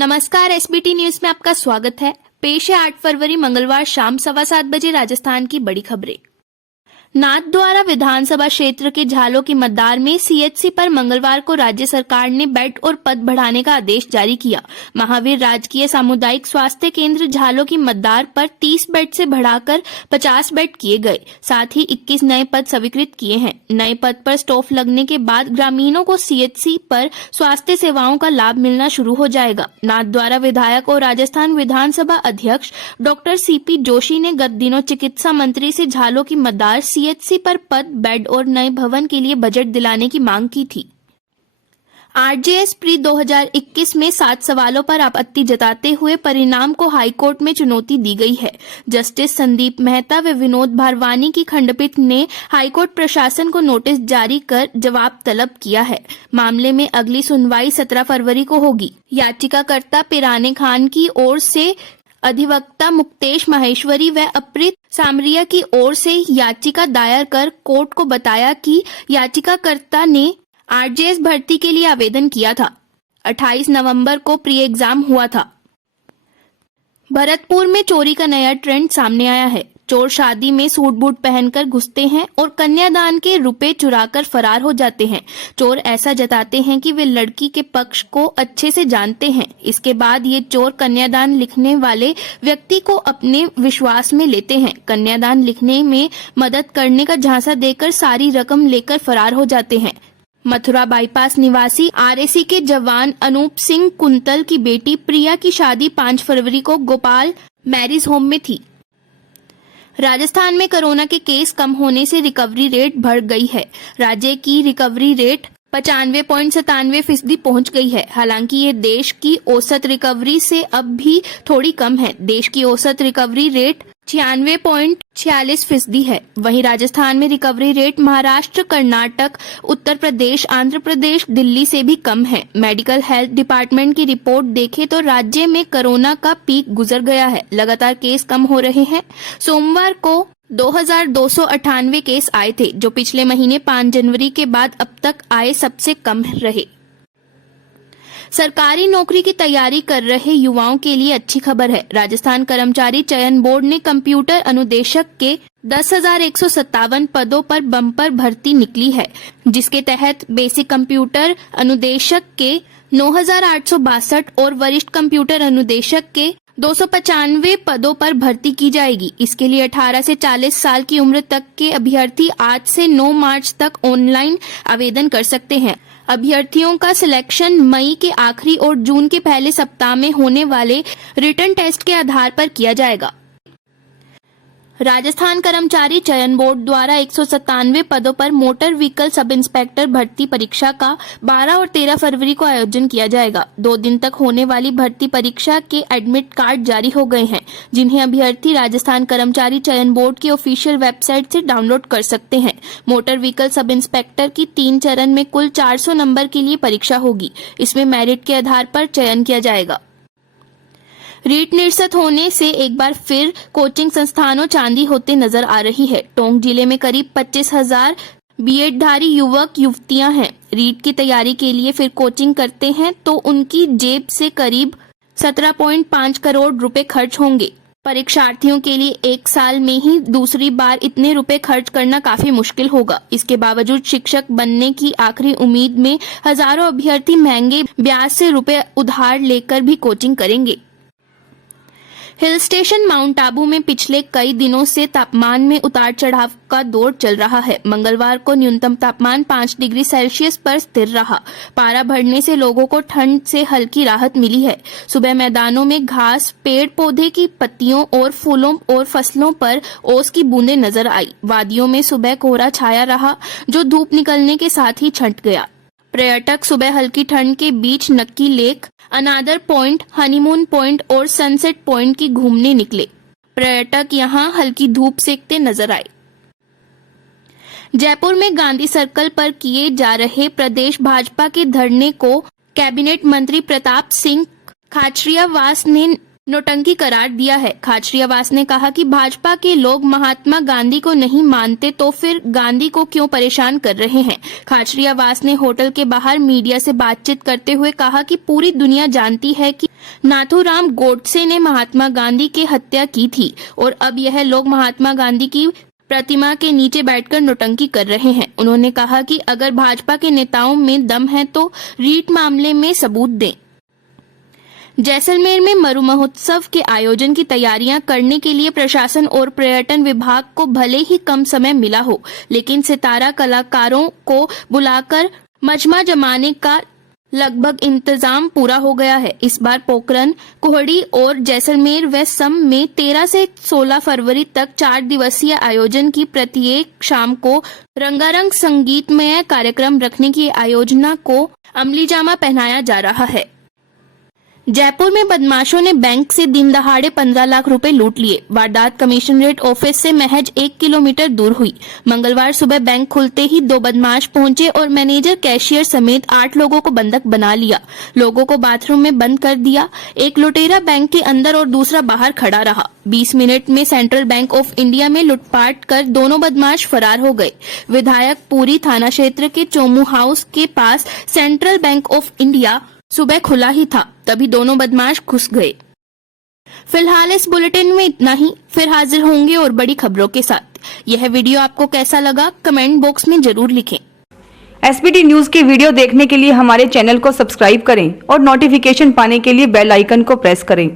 नमस्कार, SBT news में आपका स्वागत है। पेश है 8 फरवरी मंगलवार शाम 7:15 बजे राजस्थान की बड़ी खबरें। नाथद्वारा विधानसभा क्षेत्र के झालों की मतदार में सीएचसी पर मंगलवार को राज्य सरकार ने बेड और पद बढ़ाने का आदेश जारी किया। महावीर राजकीय सामुदायिक स्वास्थ्य केंद्र झालों की मतदार पर 30 बेड से बढ़ाकर 50 बेड किए गए। साथ ही 21 नए पद स्वीकृत किए हैं। नए पद पर स्टॉफ लगने के बाद ग्रामीणों को सीएचसी पर स्वास्थ्य सेवाओं का लाभ मिलना शुरू हो जाएगा। नाथद्वारा विधायक और राजस्थान विधानसभा अध्यक्ष डॉक्टर सीपी जोशी ने गत दिनों चिकित्सा मंत्री से झालों की मतदार सीएचसी पर पद, बेड और नए भवन के लिए बजट दिलाने की मांग की थी। आरजेएस प्री 2021 में 7 सवालों पर आपत्ति जताते हुए परिणाम को हाईकोर्ट में चुनौती दी गई है। जस्टिस संदीप मेहता व विनोद भारवानी की खंडपीठ ने हाईकोर्ट प्रशासन को नोटिस जारी कर जवाब तलब किया है। मामले में अगली सुनवाई 17 फरवरी को होगी। याचिकाकर्ता पिराने खान की ओर से अधिवक्ता मुक्तेश माहेश्वरी व अप्रित सामरिया की ओर से याचिका दायर कर कोर्ट को बताया कि याचिकाकर्ता ने आरजेएस भर्ती के लिए आवेदन किया था। 28 नवंबर को प्री एग्जाम हुआ था। भरतपुर में चोरी का नया ट्रेंड सामने आया है। चोर शादी में सूट बूट पहनकर घुसते हैं और कन्यादान के रुपए चुराकर फरार हो जाते हैं। चोर ऐसा जताते हैं कि वे लड़की के पक्ष को अच्छे से जानते हैं। इसके बाद ये चोर कन्यादान लिखने वाले व्यक्ति को अपने विश्वास में लेते हैं। कन्यादान लिखने में मदद करने का झांसा देकर सारी रकम लेकर फरार हो जाते हैं। मथुरा बाईपास निवासी आरएसी के जवान अनूप सिंह कुंतल की बेटी प्रिया की शादी 5 फरवरी को गोपाल मैरिज होम में थी। राजस्थान में कोरोना के केस कम होने से रिकवरी रेट बढ़ गई है। राज्य की रिकवरी रेट 95.97% पहुंच गई है। हालांकि ये देश की औसत रिकवरी से अब भी थोड़ी कम है। देश की औसत रिकवरी रेट 96.46% है। वहीं राजस्थान में रिकवरी रेट महाराष्ट्र, कर्नाटक, उत्तर प्रदेश, आंध्र प्रदेश, दिल्ली से भी कम है। मेडिकल हेल्थ डिपार्टमेंट की रिपोर्ट देखें तो राज्य में कोरोना का पीक गुजर गया है। लगातार केस कम हो रहे हैं। सोमवार को 2298 केस आए थे, जो पिछले महीने 5 जनवरी के बाद अब तक आए सबसे कम रहे। सरकारी नौकरी की तैयारी कर रहे युवाओं के लिए अच्छी खबर है। राजस्थान कर्मचारी चयन बोर्ड ने कंप्यूटर अनुदेशक के 10,157 पदों पर बम्पर भर्ती निकली है, जिसके तहत बेसिक कंप्यूटर अनुदेशक के 9,862 और वरिष्ठ कंप्यूटर अनुदेशक के 295 पदों पर भर्ती की जाएगी। इसके लिए 18 से 40 साल की उम्र तक के अभ्यर्थी आज से 9 मार्च तक ऑनलाइन आवेदन कर सकते हैं। अभ्यर्थियों का सिलेक्शन मई के आखिरी और जून के पहले सप्ताह में होने वाले रिटन टेस्ट के आधार पर किया जाएगा। राजस्थान कर्मचारी चयन बोर्ड द्वारा 197 पदों पर मोटर व्हीकल सब इंस्पेक्टर भर्ती परीक्षा का 12 और 13 फरवरी को आयोजन किया जाएगा। 2 दिन तक होने वाली भर्ती परीक्षा के एडमिट कार्ड जारी हो गए हैं, जिन्हें अभ्यर्थी राजस्थान कर्मचारी चयन बोर्ड की ऑफिशियल वेबसाइट से डाउनलोड कर सकते हैं। मोटर व्हीकल सब इंस्पेक्टर की 3 चरण में कुल 400 नंबर के लिए परीक्षा होगी। इसमें मेरिट के आधार पर चयन किया जाएगा। रीट निरस्त होने से एक बार फिर कोचिंग संस्थानों चांदी होते नजर आ रही है। टोंक जिले में करीब 25,000 बीएडधारी युवक युवतियां हैं। रीट की तैयारी के लिए फिर कोचिंग करते हैं तो उनकी जेब से करीब 17.5 करोड़ रुपए खर्च होंगे। परीक्षार्थियों के लिए 1 साल में ही दूसरी बार इतने रुपए खर्च करना काफी मुश्किल होगा। इसके बावजूद शिक्षक बनने की आखिरी उम्मीद में हजारों अभ्यर्थी महंगे ब्याज से रुपए उधार लेकर भी कोचिंग करेंगे। हिल स्टेशन माउंट आबू में पिछले कई दिनों से तापमान में उतार चढ़ाव का दौर चल रहा है। मंगलवार को न्यूनतम तापमान 5 डिग्री सेल्सियस पर स्थिर रहा। पारा बढ़ने से लोगों को ठंड से हल्की राहत मिली है। सुबह मैदानों में घास, पेड़ पौधे की पत्तियों और फूलों और फसलों पर ओस की बूंदें नजर आई। वादियों में सुबह कोहरा छाया रहा, जो धूप निकलने के साथ ही छंट गया। पर्यटक सुबह हल्की ठंड के बीच नक्की लेक, अनादर पॉइंट, हनीमून पॉइंट और सनसेट पॉइंट की घूमने निकले। पर्यटक यहां हल्की धूप सेकते नजर आए। जयपुर में गांधी सर्कल पर किए जा रहे प्रदेश भाजपा के धरने को कैबिनेट मंत्री प्रताप सिंह खाचरियावास ने नौटंकी करार दिया है। खाचरियावास ने कहा कि भाजपा के लोग महात्मा गांधी को नहीं मानते तो फिर गांधी को क्यों परेशान कर रहे हैं। खाचरियावास ने होटल के बाहर मीडिया से बातचीत करते हुए कहा कि पूरी दुनिया जानती है कि नाथूराम गोडसे ने महात्मा गांधी की हत्या की थी और अब यह लोग महात्मा गांधी की प्रतिमा के नीचे बैठकर नौटंकी कर रहे हैं। उन्होंने कहा कि अगर भाजपा के नेताओं में दम है तो रीट मामले में सबूत दें। जैसलमेर में मरु महोत्सव के आयोजन की तैयारियां करने के लिए प्रशासन और पर्यटन विभाग को भले ही कम समय मिला हो, लेकिन सितारा कलाकारों को बुलाकर मजमा जमाने का लगभग इंतजाम पूरा हो गया है। इस बार पोखरन, कोहड़ी और जैसलमेर व सम में 13 से 16 फरवरी तक 4 दिवसीय आयोजन की प्रत्येक शाम को रंगारंग संगीतमय कार्यक्रम रखने की आयोजना को अमलीजामा पहनाया जा रहा है। जयपुर में बदमाशों ने बैंक से दिन दहाड़े 15 लाख रुपए लूट लिए। वारदात कमिश्नरेट ऑफिस से महज 1 किलोमीटर दूर हुई। मंगलवार सुबह बैंक खुलते ही 2 बदमाश पहुंचे और मैनेजर, कैशियर समेत 8 लोगों को बंधक बना लिया। लोगों को बाथरूम में बंद कर दिया। एक लुटेरा बैंक के अंदर और दूसरा बाहर खड़ा रहा। 20 मिनट में सेंट्रल बैंक ऑफ इंडिया में लूटपाट कर दोनों बदमाश फरार हो गए। विधायक पुरी थाना क्षेत्र के चोमू हाउस के पास सेंट्रल बैंक ऑफ इंडिया सुबह खुला ही था, तभी दोनों बदमाश घुस गए। फिलहाल इस बुलेटिन में इतना ही। फिर हाजिर होंगे और बड़ी खबरों के साथ। यह वीडियो आपको कैसा लगा कमेंट बॉक्स में जरूर लिखें। एसबीटी न्यूज के वीडियो देखने के लिए हमारे चैनल को सब्सक्राइब करें और नोटिफिकेशन पाने के लिए बेल आइकन को प्रेस करें।